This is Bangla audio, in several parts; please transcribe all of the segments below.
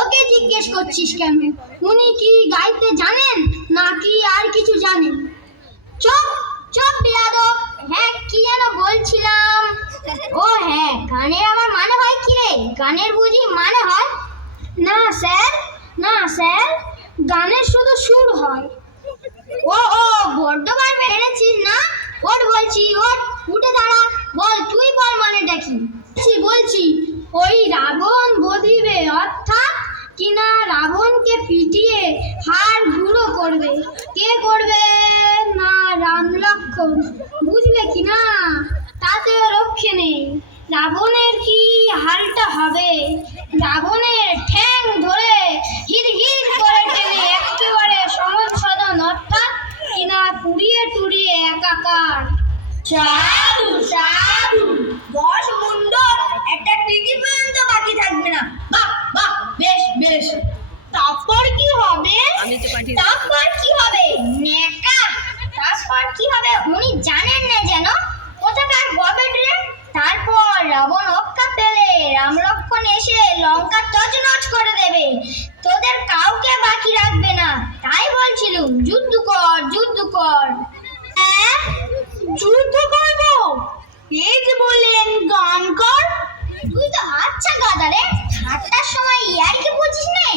ওকে জিজ্ঞেস করছিস কেন? উনি কি গাইতে জানেন নাকি আর কিছু জানেন? চুপ চুপ বিয়াদব। হ্যাঁ কি যেন বলছিলাম? ও হ্যাঁ গানের আমার মানে হয় কি রে? গানের বুঝি মানে হয়? না স্যার না স্যার, গানের শুধু সুর হয়। ও ও বড্ড বার পেরেছিস না? ওর বলছি ওর উঠে দাঁড়া। বল, তুই বল মানেটা কি? বলছি ওই রাবণ বধিবে, অর্থাৎ কিনা রাবণকে পিটিয়ে হাড় গুঁড়ো করবে। কে করবে? না রাম লক্ষণ বুঝলে কি না তাতে রক্ষে নেই। রাবণের কি হালটা হবে? রাবণের ঠ্যাং ধরে হির হির করে টেনে একেবারে সমন সদন অর্থাৎ কিনা পুড়িয়ে টুড়িয়ে একাকার। সাধু সাধু। দশ মুন্ডর একটা টিকি পর্যন্ত বাকি থাকবে না। বাহ বাহ বেশ বেশ। তারপর কি হবে? আমি তো পাঠিয়ে তারপর কি হবে? নেকা তারপর কি হবে? উনি জানেন না যেন কোথাকার গবেট রে তারপর রাবণ অক্কা পেলে রাম লক্ষ্মণ এসে লঙ্কা তছনছ করে দেবে তোদের কাউকে বাকি রাখবে না তাই বলছিলুম যুদ্ধ কর যুদ্ধ কর হ্যাঁ যুদ্ধ করব এই যে বললেন গান কর তুই তো আচ্ছা গাদা রে সময় বুঝিস নে।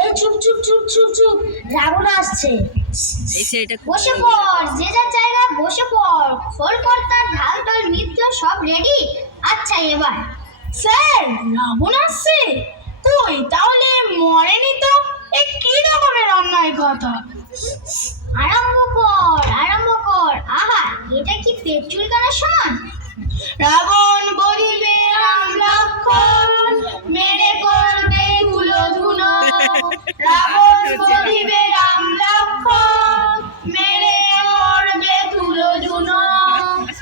এই চুপ চুপ চুপ চুপ চুপ। রাবণ আসছে। বসে পড় যে যার জায়গায় বসে পড়। খোল কর্তার ঢাল ঢাল নৃত্য সব রেডি আচ্ছা এবার। স্যার রাবণ আসছে। কই? তাহলে মরেনি তো? এ কি রকমের অন্যায় কথা? আরম্ভ কর আরম্ভ কর। আহা এটা কি পেট চুলকানোর সমান রাবণ বলিবে রাম লক্ষণ মেরে করবে ধুলো ধুলো রাবণ বলিবে রাম লক্ষণ মেরে করবে ধুলো ধুলো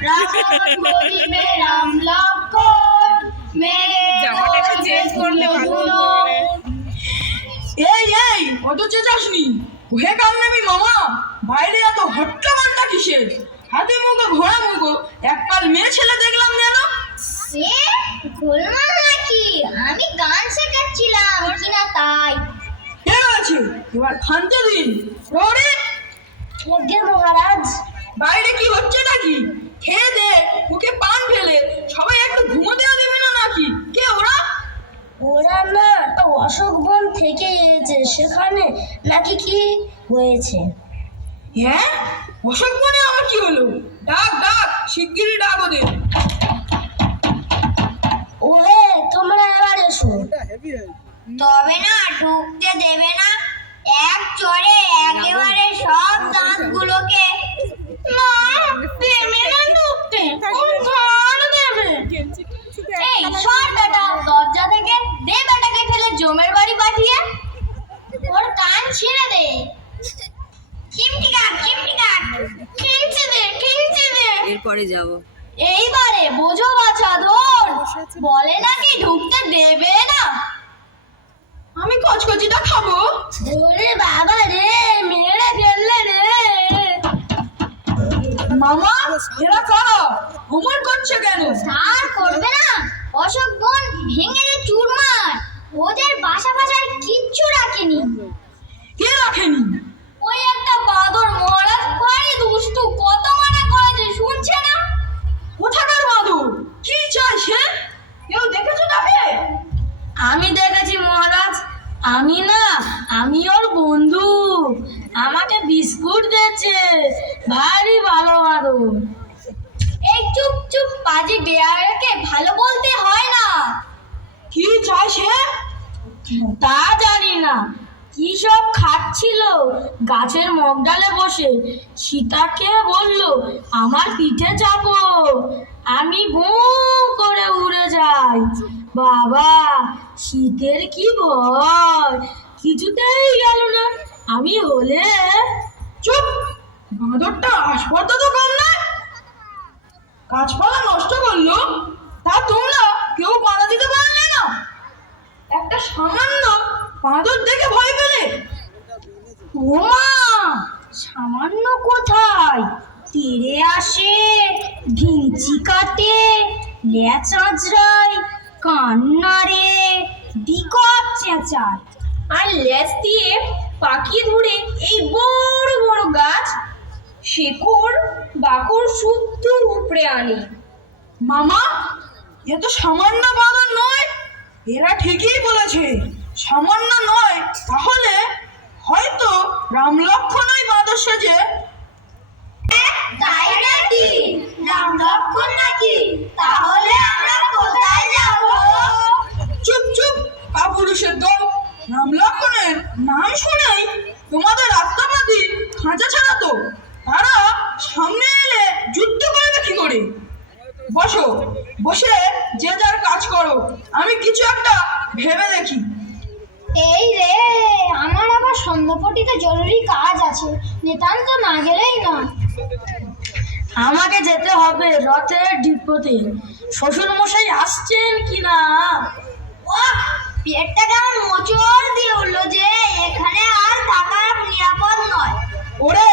রাবণ বলিবে রাম লক্ষণ মেরে জামাটা একটু করবে change করলে ভালো। এই এই অত চেঁচাসনি ওহে কান্নামি মামা বাইরে এত হট্টা মানটা কিসের? হাতে মুখো ঘোড়া মুখো। এককাল মেয়ে ছেলে দেখলাম যেন। এ গোলমাল নাকি? আমি গান শেখাচ্ছিলাম কিনা তাই। ঠিক আছে? এবার খানতে দিন। ওরে যজ্ঞে মহারাজ। বাইরে কি হচ্ছে নাকি? খেয়ে দে মুখে পান ফেলে সবাই একটু ঘুমোতেও দেবে না নাকি? কে ওরা? ওরা না তো অশোক বন থেকে এসেছে সেখানে নাকি কি হয়েছে? হ্যাঁ? অশোক বনে আবার কি হলো? ডাক ডাক, শিগগিরই ডাক ওদের। ওহে তোমরা এবার এসো। তবে না, ঢুকতে দেবে না। এক চড়ে একেবারে সব দাঁতগুলোকে না দেবে। দরজা থেকে দে বেটাকে ফেলে জমের বাড়ি পাঠিয়ে। ওর কান ছিঁড়ে দে। এরপরে যাব। এইবারে বোঝো বাছা ধর বলে নাকি ঢুকতে দেবে না। আমি কচকচিটা খাব। ওরে বাবা রে মেরে ফেললে রে। মামা এরা কারা? অমর করছে কেন? আর করবে না। অশোক বন ভেঙে যে চুরমার। ওদের বাসা ফাসায় কিচ্ছু রাখেনি। কে রাখেনি? ওই একটা বাদর মহারাজ ভারী দুষ্টু কত মানা করেছে শুনছে না? কোথাকার বাদুর? কি চাই সে কেউ দেখেছ তাকে? আমি দেখেছি মহারাজ আমি না আমি ওর বন্ধু। আমাকে বিস্কুট দিয়েছে ভারী ভালো ভালো এই চুপ চুপ পাজি বেয়ারকে ভালো বলতে হয় না। কি চাই সে তা জানি না। কি সব খাচ্ছিল? গাছের মগডালে বসে। সীতাকে বলল, আমার পিঠে চাপো। আমি বু করে উড়ে যাই। বাবা, শীতের কি ভয়? কিছুতেই গেল না। আমি হলে চুপ। বাঁদরটা আসপর্দা তো কম না। গাছপালা নষ্ট করল। তা তোমরা কেউ বাধা দিতে পারলে না। একটা সামান্য বাঁদর দেখে ভয় পেলে? ওমা সামান্য কোথায়? তীরে আসে ভিঞ্চি কাটে ল্যাচ আঁচড়ায় কান্নারে বিকট চেঁচায়। আর ল্যাচ দিয়ে পাখি ধরে এই বড় বড় গাছ শেকড় বাকড় শুদ্ধ উপড়ে আনে। মামা এ তো সামান্য বাঁদর নয় এরা ঠিকই বলেছে। সামান্য নয় তাহলে হয়তো রাম লক্ষণই বাঁদর সেজে তাই নাকি? রাম লক্ষণ নাকি? তাহলে আমরা কোথায় যাব? চুপ চুপ কাপুরুষের দল। রাম লক্ষণের নাম শুনেই তোমাদের আত্মবাদী খাঁচা ছাড়া তো। তারা সামনে এলে যুদ্ধ করবে কি করে? বসো বসে যে যার কাজ করো। আমি কিছু একটা ভেবে দেখি। এই রে আমার আবার সন্ধ্যাপটিতে জরুরি কাজ আছে। নিতান্ত না গেলেই না আমাকে যেতে হবে রথের ডিপোতে শ্বশুর মশাই আসছেন কি না পেটটা কেমন মোচড় দিয়ে উঠল যে এখানে আর থাকা নিরাপদ নয়। ওরে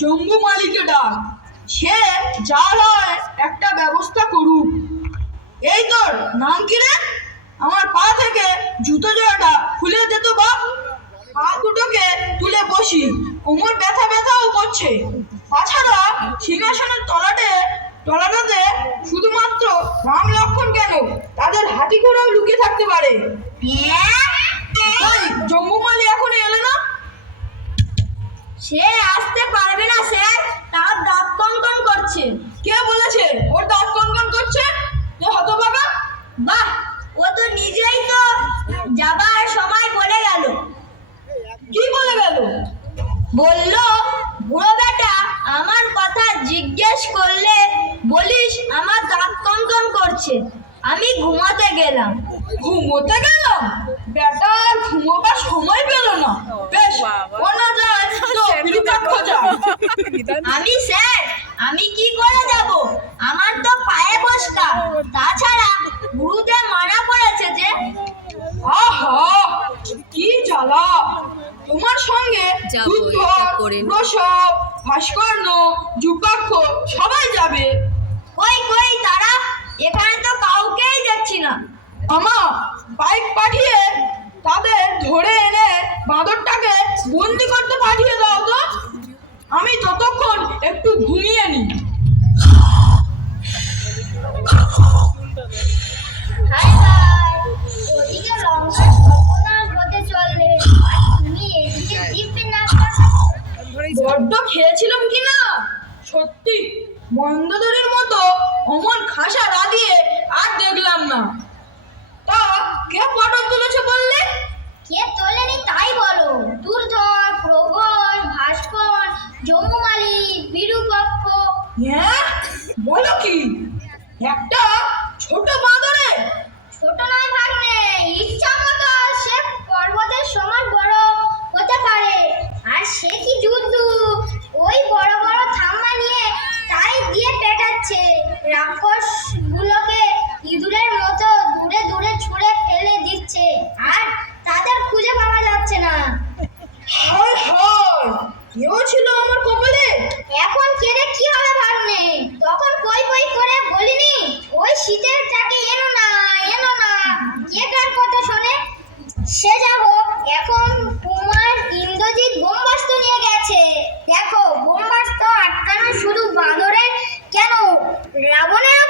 জম্বু মালিকে ডাক। সে যা হয় একটা ব্যবস্থা করুক। এই তোর নাম কি রে? আমার পা থেকে জুতো জোড়াটা খুলে যেত বা পা দুটোকে তুলে বসি। কোমর ব্যথা ব্যথাও করছে। তাছাড়া সিংহাসনের তলাটে তলাটাতে শুধুমাত্র রাম লক্ষণ কেন? তাদের হাতি ঘোড়াও লুকিয়ে থাকতে পারে। ওই জম্বুমালি এখন এলে না? সে আসতে পারবে না স্যার তার দাঁত কনকন করছে। কে বলেছে? ওর দাঁত কনকন করছে? এ হতভাগা? বাহ ও তো যাবার সময় বলে গেল। কি বলে গেল? বলল বুড়ো বেটা আমার কথা জিজ্ঞেস করলে বলিস আমার দাঁত কনকন করছে। আমি ঘুমাতে গেলাম। ঘুমোতে গেলাম? বেটা আর ঘুমোবার সময় পেল না। বেশ যায়। আমি স্যার আমি কি করে যাব? আমার তো পায়ে বসকা তাছাড়া গুরুদেব মানা করেছে যে আহা কি জ্বালা। তোমার সঙ্গে নে। প্রসব ভাস্কর্ণ যুগাক্ষ সবাই যাবে। কই কই তারা? এখানে তো কাউকেই দেখছি না। আমা বাইক পাঠিয়ে তাদের ধরে এনে বাঁদরটাকে বন্দি করতে পাঠিয়ে দাও। আমি ততক্ষণ একটু ঘুমিয়ে নাচটা বড্ড খেয়েছিলাম কি না? সত্যি মন্দদরের মতো অমন খাসা রাধিয়ে আর দেখলাম না। তা কে পটল তুলেছে হ্যাঁ? বলো কি? একটা ছোট বাঁদরে। ছোট নয় ভাগ্নে ইচ্ছা মতো সে পর্বতের সমান বড় হতে পারে। আর সে কি যুদ্ধ ওই বড় বড় থাম্মা নিয়ে তাই দিয়ে পেটাচ্ছে। রাক্ষস গুলোকে ইঁদুরের মতো দূরে দূরে ছুঁড়ে ফেলে দিচ্ছে। আর তাদের খুঁজে পাওয়া যাচ্ছে না। হয় হয় এও ছিল সে যা হোক এখন কুমার ইন্দ্রজিৎ বোমবাস্ত নিয়ে গেছে। দেখো, বোমবাস্ত আটকানো শুধু বাঁদরে কেন? রাবণেরও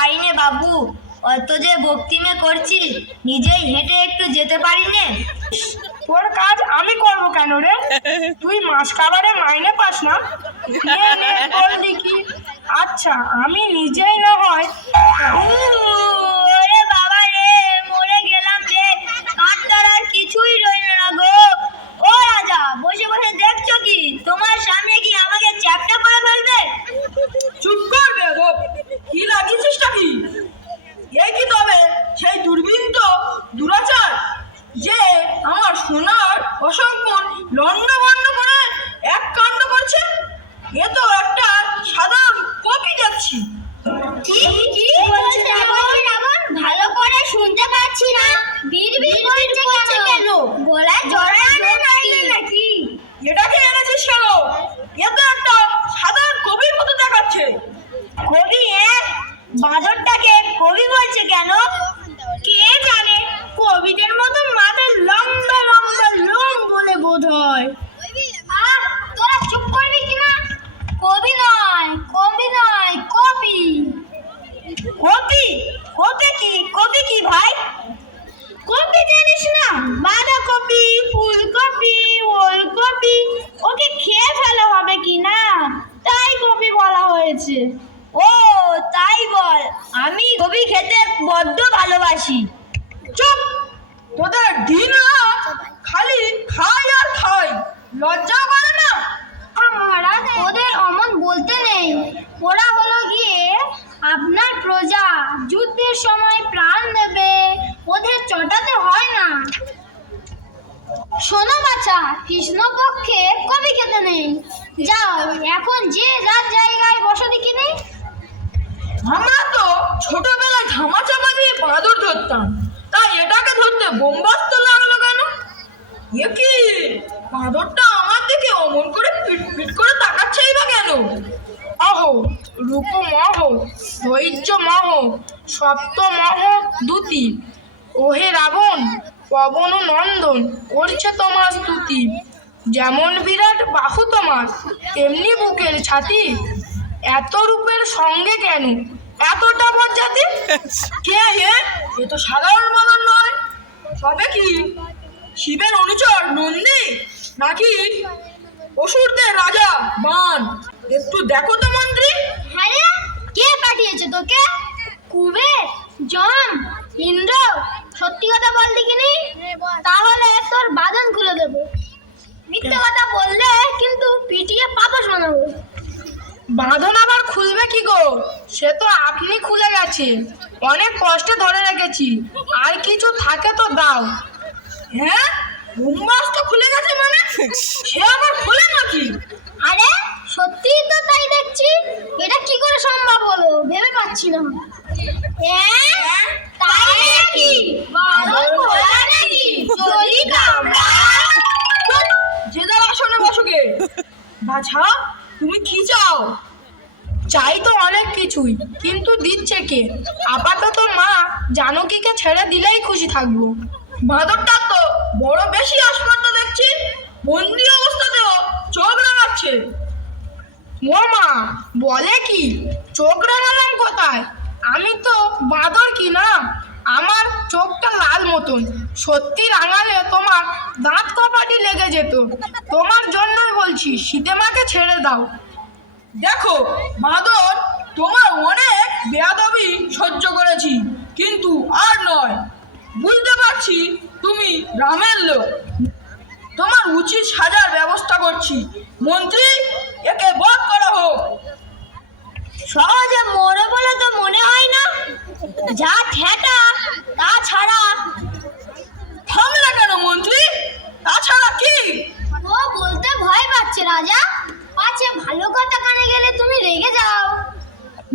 আর পারি নে বাবু। অত যে বক্তিমে করছি নিজেই হেঁটে একটু যেতে পারি নে তোর কাজ আমি করব কেন রে? তুই মাস কাবারে মাইনে পাস না? আচ্ছা আমি নিজেই না হয় ওরে বাবা রে মরে গেলাম রে কাঁটার আর কিছুই রইল বসে বসে দেখছ কি? তোমার সামনে কি আমাকে চ্যাপটা করে ফেলবে? চুপ কর বেদব কি লাগিয়েছিস নাকি এই কি তবে? সেই দূরবীন তো দুরাচার যে আমার সোনার অসম্পূর্ণ লন্ড বন্ধ করে এক কাণ্ড করছে এ তো একটা সাধারণ কপি যাচ্ছি কি কি বলছে রাবণ রাবণ ভালো করে শুনতে পাচ্ছি না বীর বীর করছে কেন গলায় জড়ানো নাকি নাকি এটাকে এনেছিস কেন এ তো একটা সাধারণ কবির মতো দেখাচ্ছে কবি হ্যাঁ বাঁদরটাকে কবি বলছে কেন কে জানে কবিদের মতো মাথায় লম্বা লম্বা লোম বলে বোধ হয় আহ তোরা চুপ করবি কি না কবি নয় কবি নয় কপি কপি কপি কি কপি কি ভাই কপি জানিস না বাঁধাকপি ফুলকপি ওলকপি ওকে খেয়ে ফেলা হবে কি না তাই কপি বলা হয়েছে ও তাই বল আমি কবি খেতে বড্ড ভালোবাসি চুপ তোদের দিন রাত খালি খাই আর খাই লজ্জা করে না মহারাজ ওদের অমন বলতে নেই ওরা হলো গিয়ে আপনার প্রজা যুদ্ধের সময় প্রাণ দেবে ওদের চটাতে হয় না শোনো বাচ্চা কৃষ্ণপক্ষে কবি খেতে নেই। যাও, এখন যে যার জায়গায় বসো দেখি নেই। আমরা তো ছোটবেলায় ধামা চাপা দিয়ে বাঁদর ধরতাম। তাই এটাকে ধরতে বোমবাস্ত লাগল কেন? এ কি? বাঁদরটা আমার দিকে অমন করে পিট পিট করে তাকাচ্ছেই বা কেন? অহো রূপ মহ ধৈর্য মহ সপ্ত মহ দুতি ওহে রাবণ পবন নন্দন করছে তোমার স্তুতি। যেমন বিরাট বাহু তোমার, তেমনি বুকের ছাতি। এত রূপের সঙ্গে কেন? এতটা বজ্জাতি কে হে এ তো সাধারণ মানুষ নয়। তবে কি? শিবের অনুচর নন্দী? নাকি অসুরদের রাজা বান? একটু দেখো তো মন্ত্রী। হ্যাঁ কে পাঠিয়েছে তোকে? কুবের জম ইন্দ্র সত্যি কথা বললি কি দেখিনি? তাহলে তোর বাদন খুলে দেবো। মিথ্যে কথা বললে কিন্তু পিটিয়ে পাপস বানাবো। বাঁধন আবার খুলবে কি গো? সে তো আপনি খুলে গেছে। অনেক কষ্টে ধরে রেখেছি। আর কিছু থাকে তো দাও। হ্যাঁ? হুম্বাস তো খুলে গেছে মানে? সে আবার খুলে নাকি? আরে সত্যিই তো তাই দেখছি। এটা কি করে সম্ভব হলো? ভেবে পাচ্ছি না। হ্যাঁ? যে যার আসনে বসোগে বাছা, তুমি কি চাও? চাই তো অনেক কিছুই, কিন্তু দিচ্ছে কে? আপাতত মা জানকীকে ছেড়ে দিলেই খুশি থাকব। বাঁদরটা তো বড় বেশি আসমান্ত দেখছি, বন্দি অবস্থাতেও চোখ রাঙাচ্ছে। ও মা, বলে কি? চোখ রাঙালাম কোথায়? আমি তো বাঁদর কি না? আমার চোখটা লাল মতন। সত্যি রাঙালে তোমার দাঁত কপাটি লেগে যেত। তোমার জন্যই বলছি, শীতে মাকে ছেড়ে দাও। দেখো, বাঁদর, তোমার অনেক বেয়াদবি সহ্য করেছি, কিন্তু আর নয়। বুঝতে পারছি তুমি রামের লোক। তোমার উচিত সাজার ব্যবস্থা করছি। মন্ত্রী, একে বধ করা হোক। সহজে মরে বলে তো মনে হয় না। যা ঠেটা তা ছাড়া থামলে কেন মন্ত্রী? তাছাড়া কি? ও বলতে ভয় পাচ্ছে রাজা। পাছে ভালো কথা কানে গেলে তুমি রেগে যাও।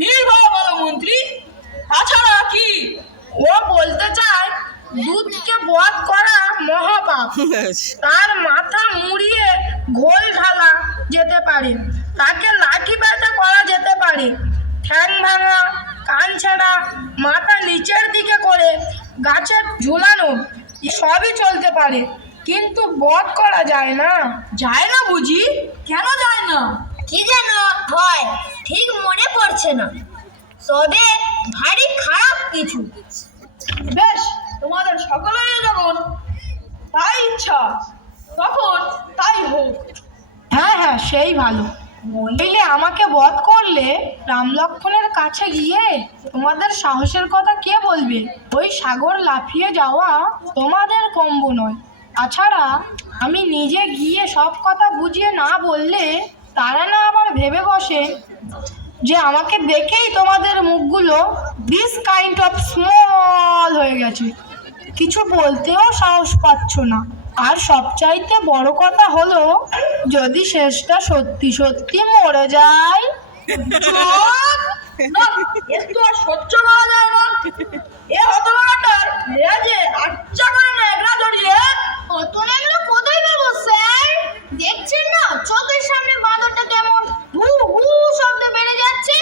নির্ভয় বলো মন্ত্রী তাছাড়া কি? ও বলতে চায় দুধকে বধ করা মহাপাপ। তার মাথা মুড়িয়ে ঘোল ঢালা যেতে পারে। তাকে লাঠি ব্যথা করা যেতে পারে। ঠ্যাং ভাঙা কান ছাড়া মাথা নিচের দিকে করে গাছের ঝুলানো সবই চলতে পারে। কিন্তু বধ করা যায় না। যায় না বুঝি? কেন যায় না? কি যেন হয় ঠিক মনে পড়ছে না। তবে ভারী খারাপ কিছু। বেশ তোমাদের সকলের যখন তাই ইচ্ছা তখন তাই হোক। হ্যাঁ হ্যাঁ সেই ভালো। নইলে আমাকে বধ করলে রাম লক্ষ্মণের কাছে গিয়ে তোমাদের সাহসের কথা কে বলবে? ওই সাগর লাফিয়ে যাওয়া তোমাদের কম্ব নয়। তাছাড়া আমি নিজে গিয়ে সব কথা বুঝিয়ে না বললে তারা না আবার ভেবে বসে যে আমাকে দেখেই তোমাদের মুখগুলো দিস কাইন্ড অফ স্মল হয়ে গেছে। কিছু বলতেও সাহস পাচ্ছ না। আর সবচাইতে বড় কথা হলো যদি শেষটা সত্যি সত্যি মরে যায় এ না, সহ্য করা যায় না। এ হতভাগাটার লেজে আচ্ছা করে নেগড়া জড়িয়ে অত লাগল কোথায় পাবো স্যার দেখছেন না চোখের সামনে বাঁদরটা কেমন হু হু শব্দে বেড়ে যাচ্ছে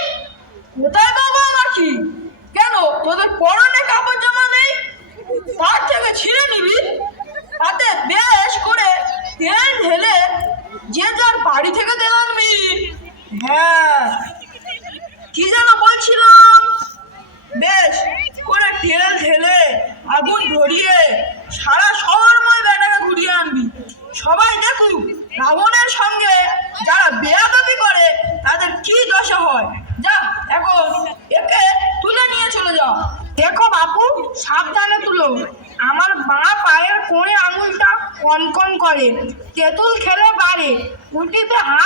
কোথায় পাবো নাকি কেন তোদের পরনে কাপড় জামা নেই তার থেকে ছিঁড়ে নিবি তাতে বেশ করে তেল ঢেলে যে যার বাড়ি থেকে তেল আনবি হ্যাঁ কি যেন বলছিলাম বেশ করে তেল ঢেলে আগুন ধরিয়ে সারা শহরময় বেটাকে ঘুরিয়ে আনবি সবাই দেখুক রাবণের সঙ্গে যারা বেয়াদবি করে তাদের কি দশা হয় যা এখন একে তুলে নিয়ে চলে যাও দেখো বাপু সাবধানে তুলো আমার বাঁ পায়ের কোণে আঙুলটা কনকন তেঁতুল খেলে বাড়ে। উটিতে হাত